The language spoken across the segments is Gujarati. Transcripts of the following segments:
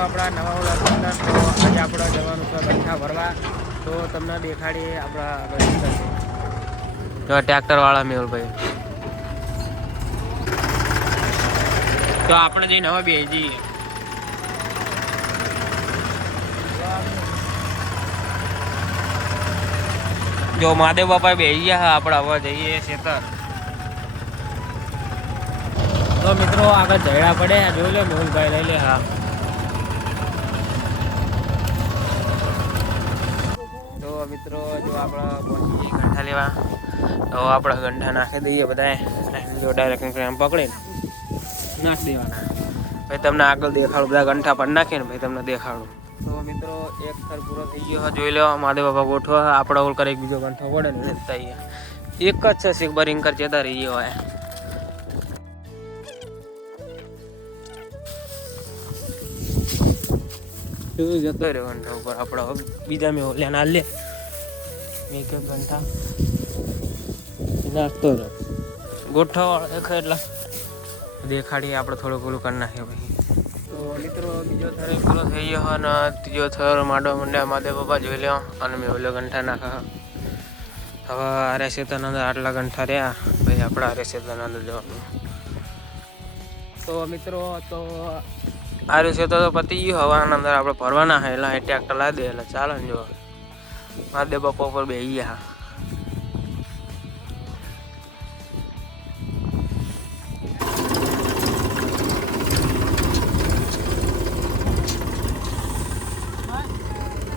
છો આપણા નવા વ્લોગની અંદર. તો આજે આપણે જવાનું છે ગંઠા ભરવા, તો તમને દેખાડીએ આપણા ગંઠા તો ટ્રેક્ટરવાળા મેહુલભાઈ. તો આપણે જઈને હવે બે જઈએ. જો મહાદેવ બાપા બે ગયા, આપણે હવે જઈએ ખેતર. તો મિત્રો આગળ ઝઘડા પડે જોઈ લો, મેહુલભાઈ લઈ લે. હા તો મિત્રો જો આપણે પહોંચી જઈએ ગંઠા લેવા. તો આપણે ગંઠા નાખી દઈએ બધા, જો ડાયરેક્ટ એમ પકડીને નાખી દેવાના. ભાઈ તમને આગળ દેખાડું, બધા ગંઠા પણ નાખીને ભાઈ તમને દેખાડું. તો મિત્રો એક થર પૂરો થઈ ગયો જોઈ લો. મહાદેવ બાપા ગોઠવા આપણે ઓલ કરે, એક બીજો ગંઠો પડે ને લેતા એક જ છે શીખ બરિંકર ચેતા રહી ગયો હોય. જતો રહ્યો ઘંટા ઉપર. આપણે બીજા મેં ઓલ્યા ના લે એક ઘંટા નાખતો રહ્યો. ગોઠવા એટલે દેખાડીએ આપણે થોડું ઘણું કરી નાખીએ પછી. તો મિત્રો બીજો થર પૂરો થઈ ગયો અને ત્રીજો થર માડો મંડ્યા મહાદેવ બાપા જોઈ લો. અને મેં ઓલો ઘંટા નાખા. હવે આરે શેતાનંદ આટલા ઘંટા રહ્યા, પછી આપણે આરે શેતાનંદ જવાનું. તો મિત્રો તો આરે છે તો પતી ગયું. હવાના અંદર આપણે ભરવાના હોય એટલે ટ્રેક્ટર લાવી દે એટલે ચાલે ને. જો મહાદેવ બાપા ઉપર બે ગયા.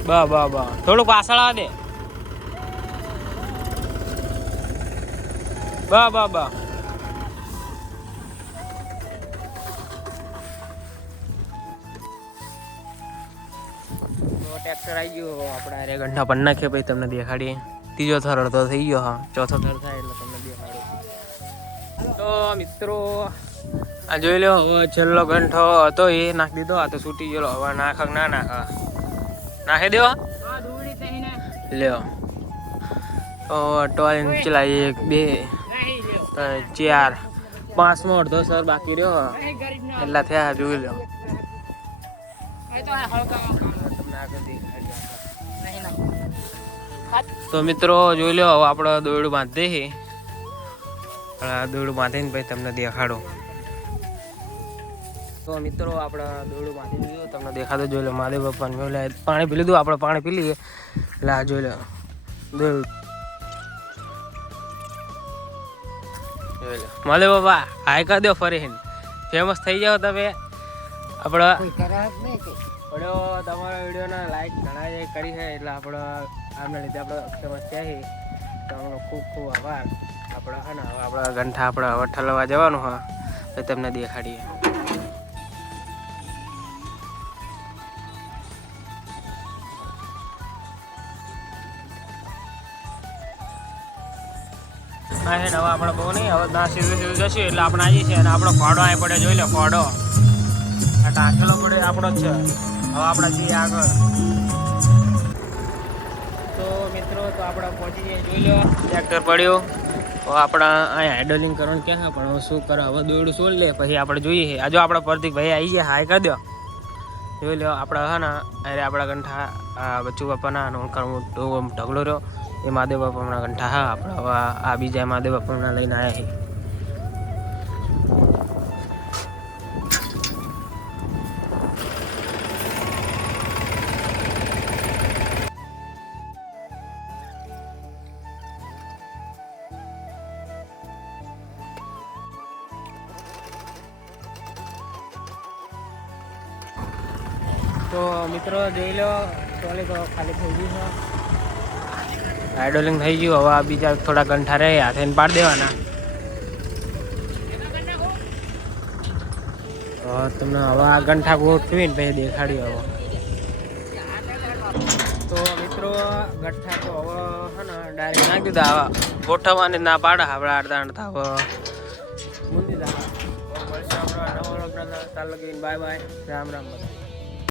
બા થોડુંક પાછળ આવે દે. બા ટ્રેક્ટર આવી ગયું. આપણે અરે ગંઠા પણ નાખીએ પછી તમને દેખાડીએ. ત્રીજો થર અડધો થઈ ગયો. હા ચોથો થર થાય એટલે તમને દેખાડું. તો મિત્રો આ જોઈ લો, હવે છેલ્લો ગંઠો હતો એ નાખી દીધો. આ તો છૂટી ગયેલો. હવે નાખ ના નાખા નાખી દેવા લ્યો. તો ટોલ ચલા 1 2 3 4 5મો અડધો સર બાકી રહ્યો એટલા થયા જોઈ લો. તો મિત્રો જોઈ લો, હવે આપણે દોરડું બાંધી દઈએ. દોરડું બાંધીને પછી તમને દેખાડો. તો મિત્રો આપણે દોરડું બાંધી દીધું, તમને દેખાડો જોઈ લો. મહાદેવ બાપાને પાણી પી લીધું. આપણે પાણી પી લઈએ એટલે આ જોઈ લો દોરડું. મહાદેવ બાપા હાય કરી દો ફરી ફેમસ થઈ જાવ તમે. આપણે પડ્યો તમારા વિડીયોના લાઈક ઘણા કરી છે એટલે આપણે આમના લીધે આપણે ફેમસ થયા છીએ. તો આપણો ખૂબ ખૂબ આભાર. આપણે હા ને હવે આપણા ગંઠા આપણે હવે ઠલવા જવાનું હા તો તમને દેખાડીએ. હા હે હવે આપણે બહુ નહીં, હવે ના સીધું જશું એટલે આપણે આવીએ છીએ. અને આપણો ખોડો આવી પડે જોઈ લો. ખોડો આ ટાંકેલો પડે આપણો જ છે. હવે આપણે જઈએ આગળ. તો મિત્રો તો આપણે પહોંચી જઈએ જોઈ લો. ટ્રેક્ટર પડ્યું. તો આપણે અહીંયા હેડલિંગ કરવાનું ક્યાં પણ હવે શું કરે. હવે દોરડું છોડી લે પછી આપણે જોઈએ. આ જો આપણા પ્રતિક ભાઈ આવી ગયા, હાય કરી દો જોઈ લો. આપણે હા ને અરે આપણા ગંઠા બચ્ચુ બાપાના ઢગલો રહ્યો એ મહાદેવ બાપાના ગંઠા. હા આપણે હવે આ બીજા મહાદેવ બાપાના લઈને આવ્યા છીએ. તો મિત્રો જોઈ લો, ટ્રોલી તો ખાલી થઈ ગઈ છે. આઇડોલિંગ થઈ ગયું. હવે આ બીજા થોડા ગંઠા રહે હાથે પાડી દેવાના. તમને હવે આ ગંઠા ગોઠવીને પછી દેખાડી. હવે તો મિત્રો ગંઠા તો હવે હે ને ડાયરેક્ટ નાખી દીધા. હવે ગોઠવવાની ના પાડે આપણે અડધા અડધા હવે મૂકી દીધા. મળશે આપણે નવો લોક. Bye bye. રામ રામ.